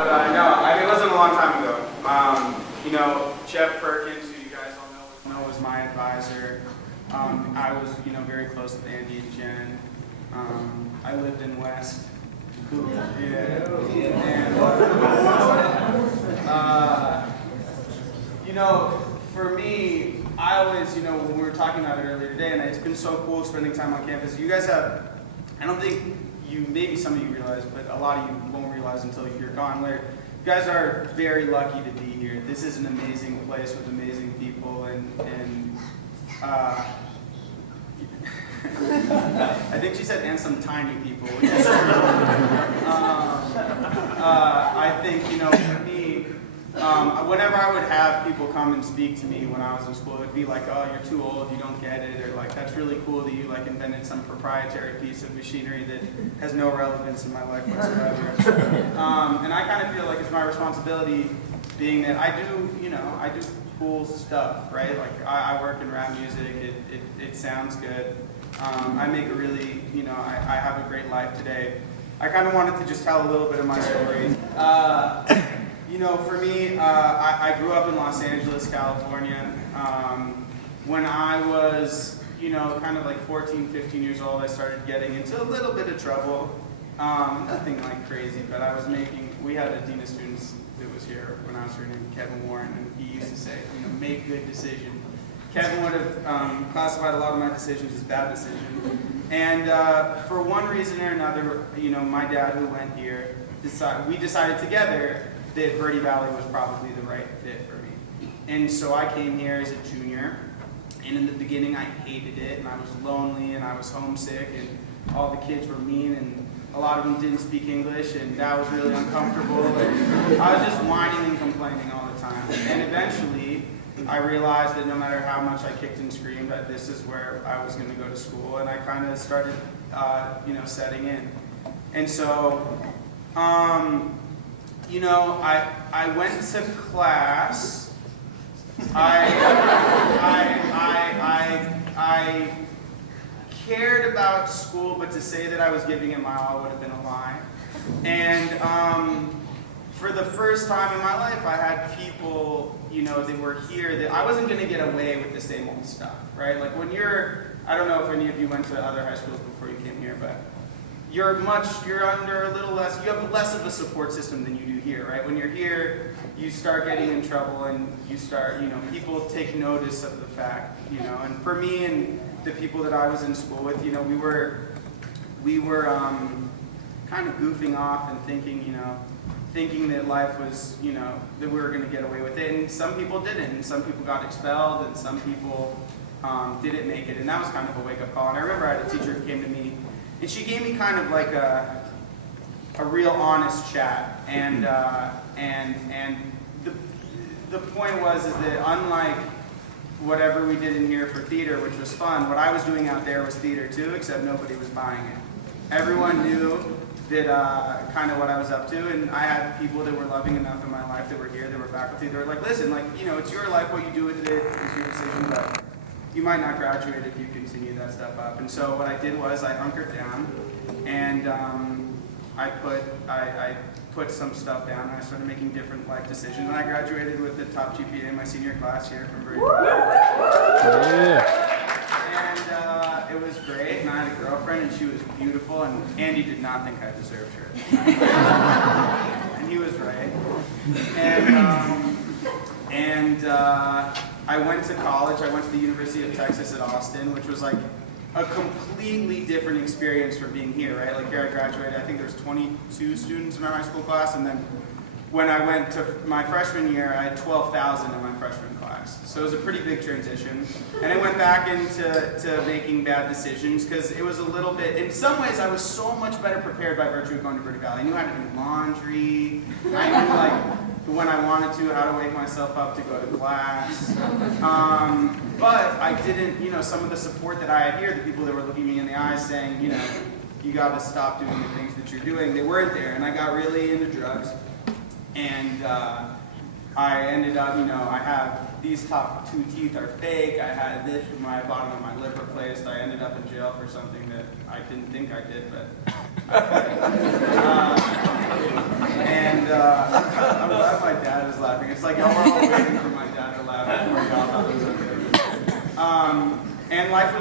It wasn't a long time ago. Jeff Perkins, who you guys all know, was my advisor. I was, very close with Andy and Jen. I lived in West. Yeah. And, for me, I always, when we were talking about it earlier today, and it's been so cool spending time on campus. You guys have, I don't think maybe some of you realize, but a lot of you won't realize until you're gone later. You guys are very lucky to be here. This is an amazing place with amazing people, and I think she said, and some tiny people, which is true. I think, for me, whenever I would have people come and speak to me when I was in school, it would be like, oh, you're too old, you don't get it, or like, that's really cool that you invented some proprietary piece of machinery that has no relevance in my life whatsoever. And I kind of feel like it's my responsibility, being that I do cool stuff, right? Like, I work in rap music, it sounds good. I make a really, I have a great life today. I kind of wanted to just tell a little bit of my story. For me, I grew up in Los Angeles, California. When I was, kind of like 14, 15 years old, I started getting into a little bit of trouble. Nothing like crazy, but we had a dean of students that was here when I was here named Kevin Warren, and he used to say, make good decisions. Kevin would have classified a lot of my decisions as bad decisions. And for one reason or another, my dad who went here, we decided together that Verde Valley was probably the right fit for me. And so I came here as a junior, and in the beginning I hated it, and I was lonely, and I was homesick, and all the kids were mean, and a lot of them didn't speak English, and that was really uncomfortable, and I was just whining and complaining all the time. And eventually, I realized that no matter how much I kicked and screamed, that this is where I was going to go to school, and I kind of started, setting in. And so, I went to class. I cared about school, but to say that I was giving it my all would have been a lie. And for the first time in my life, I had people, that were here that I wasn't going to get away with the same old stuff, right? Like when I don't know if any of you went to other high schools before you came here, but you're under a little less, you have less of a support system than you do here, right? When you're here, you start getting in trouble, and you start, people take notice of the fact, and for me and the people that I was in school with, we were kind of goofing off and thinking that life was, that we were going to get away with it, and some people didn't, and some people got expelled, and some people didn't make it, and that was kind of a wake-up call. And I remember I had a teacher who came to me, and she gave me kind of like a real honest chat, and the point was that unlike whatever we did in here for theater, which was fun, what I was doing out there was theater too, except nobody was buying it. Everyone knew that kind of what I was up to, and I had people that were loving enough in my life that were here, that were faculty, that were like, listen, it's your life, what you do with it is your decision, but you might not graduate if you continue that stuff up. And so what I did was I hunkered down, and I put some stuff down, and I started making different life decisions, and I graduated with the top GPA in my senior class here from Verde Valley. Yeah. And it was great, and I had a girlfriend, and she was beautiful, and Andy did not think I deserved her. And he was right. And I went to college. I went to the University of Texas at Austin, which was like a completely different experience from being here, right? Like here I graduated, I think there was 22 students in our high school class, and then when I went to my freshman year, I had 12,000 in my freshman class. So it was a pretty big transition. And I went back into making bad decisions because it was a little bit, in some ways I was so much better prepared by virtue of going to Verde Valley. I knew how to do laundry, I knew when I wanted to, how to wake myself up to go to class. But I didn't, some of the support that I had here, the people that were looking me in the eyes saying, you got to stop doing the things that you're doing, they weren't there. And I got really into drugs. And I ended up, I have these top 2 teeth are fake. I had this with my bottom of my lip replaced. I ended up in jail for something that I didn't think I did, but I did. And I'm glad my dad is laughing. It's like y'all were all waiting for my dad to laugh before y'all thought it was okay. And life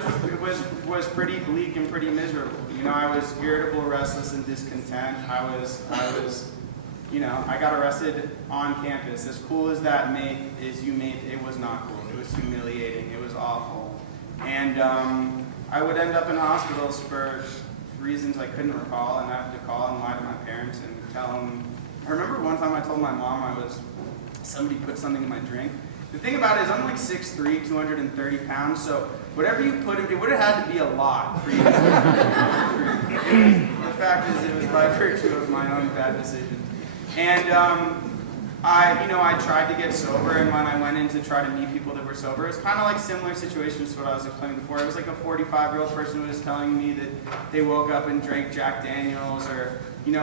was pretty bleak and pretty miserable. You know, I was irritable, restless, and discontent. I was, you know, I got arrested on campus. As cool as that it was not cool. It was humiliating. It was awful. And I would end up in hospitals for reasons I couldn't recall, and I have to call and lie to my parents and tell them. I remember one time I told my mom somebody put something in my drink. The thing about it is I'm like 6'3", 230 pounds, so whatever you put in, it would have had to be a lot for you to drink. The fact is it was by virtue of my own bad decisions. And I tried to get sober, and when I went in to try to meet people that were sober, it's kind of like similar situations to what I was explaining before. It was like a 45-year-old person who was telling me that they woke up and drank Jack Daniels, or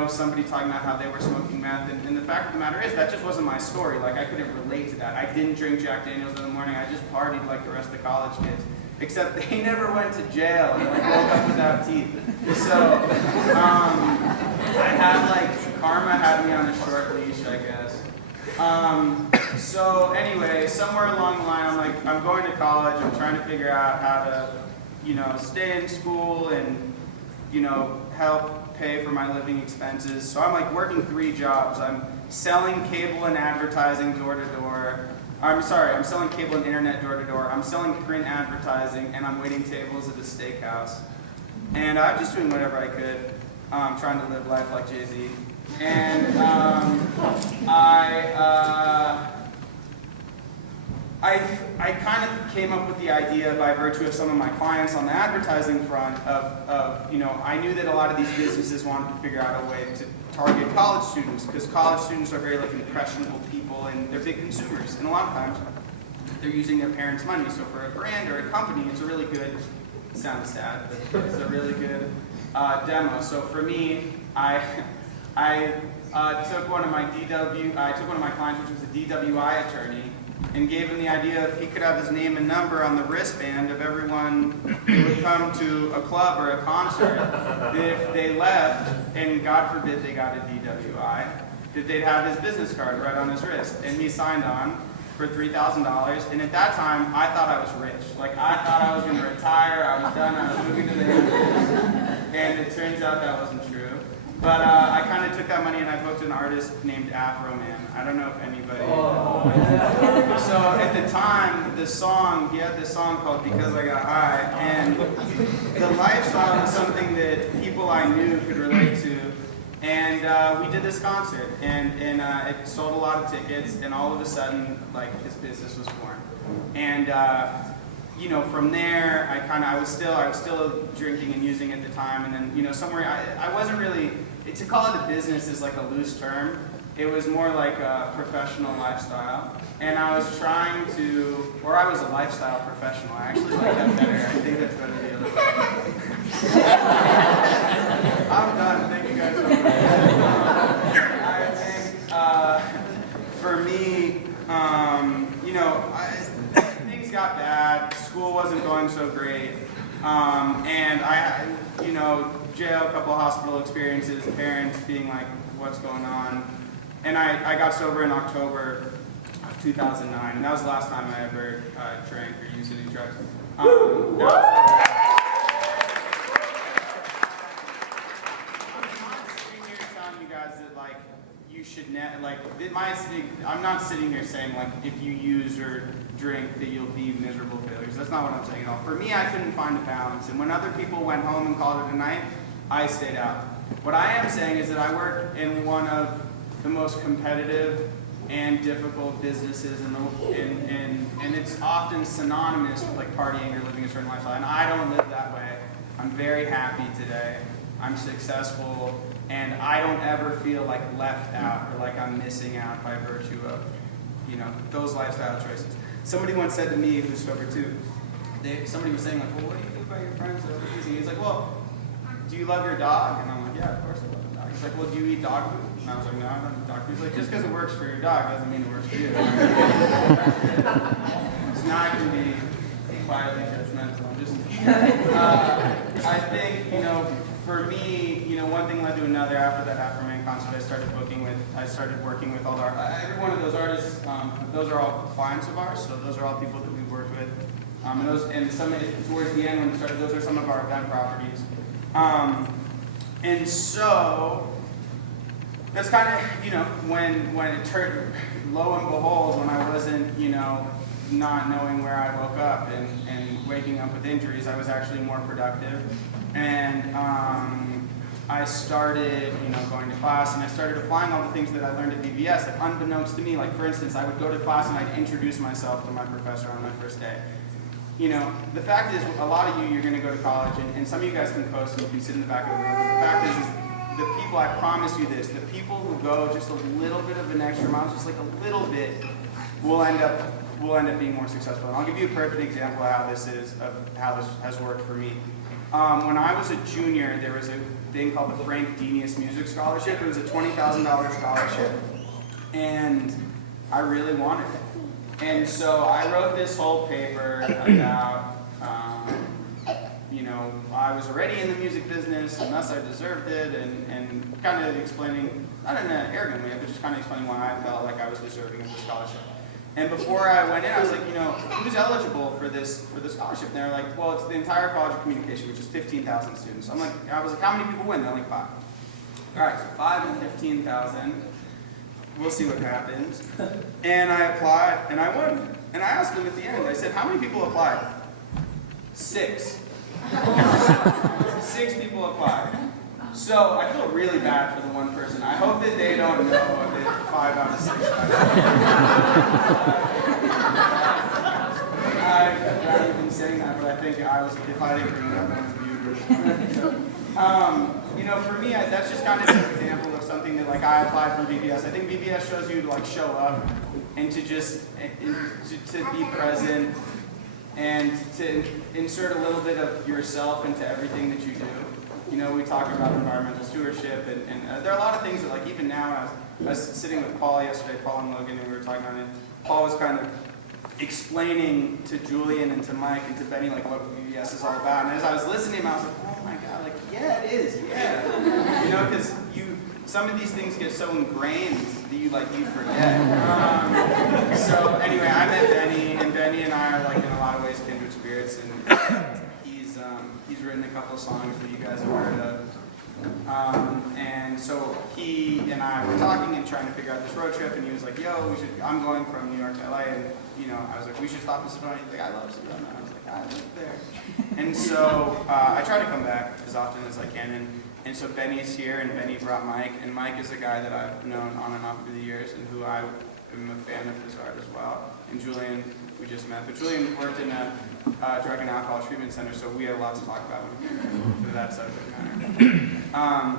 somebody talking about how they were smoking meth. And the fact of the matter is that just wasn't my story. Like, I couldn't relate to that. I didn't drink Jack Daniels in the morning. I just partied like the rest of the college kids. Except they never went to jail. They like woke up without teeth. So I had karma had me on a short leash, I guess. So anyway, somewhere along the line, I'm going to college. I'm trying to figure out how to, stay in school and, help pay for my living expenses. So I'm working 3 jobs. I'm selling cable and advertising door to door. I'm selling cable and internet door to door. I'm selling print advertising, and I'm waiting tables at a steakhouse. And I'm just doing whatever I could, trying to live life like Jay-Z. And I kind of came up with the idea by virtue of some of my clients on the advertising front of I knew that a lot of these businesses wanted to figure out a way to target college students, because college students are very impressionable people and they're big consumers, and a lot of times they're using their parents' money. So for a brand or a company, it's a really good, it sounds sad, but it's a really good demo. So for me, I took one of my clients, which was a DWI attorney, and gave him the idea if he could have his name and number on the wristband of everyone who would come to a club or a concert, that if they left, and God forbid they got a DWI, that they'd have his business card right on his wrist. And he signed on for $3,000, and at that time, I thought I was rich. I thought I was going to retire, I was done, I was moving to the hills, and it turns out that wasn't true. But I kind of took that money and I booked an artist named Afro Man. I don't know if anybody... So at the time, he had this song called Because I Got High, and the lifestyle was something that people I knew could relate to. And we did this concert, and it sold a lot of tickets, and all of a sudden, his business was born. And from there, I was still drinking and using at the time, and then, somewhere, I wasn't really, to call it a business is a loose term. It was more like a professional lifestyle, and I was I was a lifestyle professional. I actually like that better. I think that's better the other way. I'm done. Thank you guys so much. I think, for me, things got bad. School wasn't going so great, and I, jail, a couple of hospital experiences, parents being like, "What's going on?" And I got sober in October of 2009, and that was the last time I ever drank or used any drugs. I'm not sitting here telling you guys that you should I'm not sitting here saying if you use or drink that you'll be miserable failures. That's not what I'm saying at all. For me, I couldn't find a balance, and when other people went home and called it a night, I stayed out. What I am saying is that I work in one of the most competitive and difficult businesses, and it's often synonymous with partying or living a certain lifestyle, and I don't live that way. I'm very happy today. I'm successful, and I don't ever feel left out or I'm missing out by virtue of those lifestyle choices. Somebody once said to me, who's sober too, somebody was saying well, what do you do about your friends that are using? He's like, well, do you love your dog? And I'm like, yeah, of course I love the dog. He's like, well, do you eat dog food? And I was like, no, I don't eat dog food. He's like, just because it works for your dog doesn't mean it works for you. So now I can be quietly judgmental. I'm just, I think, for me, one thing led to another. After that Afro-Man concert, I started working with all every one of those artists. Those are all clients of ours, so those are all people that we worked with. And some towards the end when it started, those are some of our event properties. And so that's kind of when it turned, lo and behold, when I wasn't not knowing where I woke up and waking up with injuries, I was actually more productive. And I started, going to class, and I started applying all the things that I learned at VVS, like unbeknownst to me. Like, for instance, I would go to class and I'd introduce myself to my professor on my first day. The fact is, a lot of you're going to go to college, and some of you guys can post and you can sit in the back of the room. But the fact is the people, I promise you this, the people who go just a little bit of an extra mile, just like a little bit, will end up being more successful. And I'll give you a perfect example of how this has worked for me. When I was a junior, there was a thing called the Frank Denius Music Scholarship. It was a $20,000 scholarship, and I really wanted it. And so I wrote this whole paper about, I was already in the music business, and thus I deserved it, and kind of explaining, not in an arrogant way, but just kind of explaining why I felt like I was deserving of the scholarship. And before I went in, I was like, who's eligible for the scholarship? And they were like, well, it's the entire College of Communication, which is 15,000 students. I was like, how many people win? They're like 5. All right, so 5 and 15,000. We'll see what happens. And I applied, and I won. And I asked them at the end, I said, how many people applied? 6. 6 people applied. So I feel really bad for the one person. I hope that they don't know that 5 out of 6. I've rather been saying that, but I think if I didn't bring it up, I would be for me, that's just kind of an example of something that I applied from VVS. I think VVS shows you to show up and to just to be present and to insert a little bit of yourself into everything that you do. We talk about environmental stewardship, and there are a lot of things that, even now, I was sitting with Paul yesterday, Paul and Logan, and we were talking about it. Paul was kind of explaining to Julian and to Mike and to Benny, what VVS is all about. And as I was listening to him, I was like, oh my God, yeah, it is, yeah. Because some of these things get so ingrained that you forget. So anyway, I met Benny, and Benny and I are, in a lot of ways, kindred spirits, and he's written a couple of songs that you guys have heard of. And so he and I were talking and trying to figure out this road trip, and he was like, yo, I'm going from New York to LA, and I was like, we should stop in Sedona. He's like, I love Sedona. I was like, I live there. And so I try to come back as often as I can, and so Benny's here, and Benny brought Mike, and Mike is a guy that I've known on and off through the years, and who I am a fan of his art as well. And Julian, we just met, but Julian worked in a drug and alcohol treatment center, so we had a lot to talk about when we came here, so that subject matter.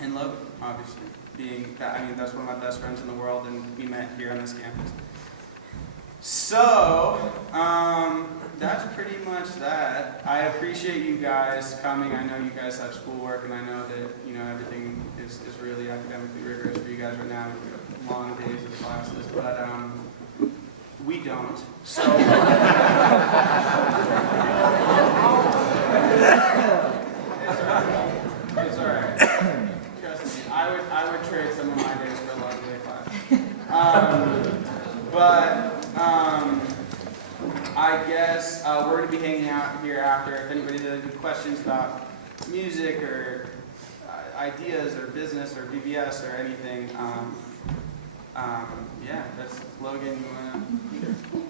And Logan, obviously, being that, that's one of my best friends in the world, and we met here on this campus. So, that's pretty much that. I appreciate you guys coming. I know you guys have schoolwork, and I know that, everything is really academically rigorous for you guys right now. We have long days of classes, but, we don't. So, it's all right. Trust me, I would trade some of my days for a long day class. I guess we're going to be hanging out here after. If anybody has any questions about music or ideas or business or VVS or anything, yeah, that's Logan. You want to?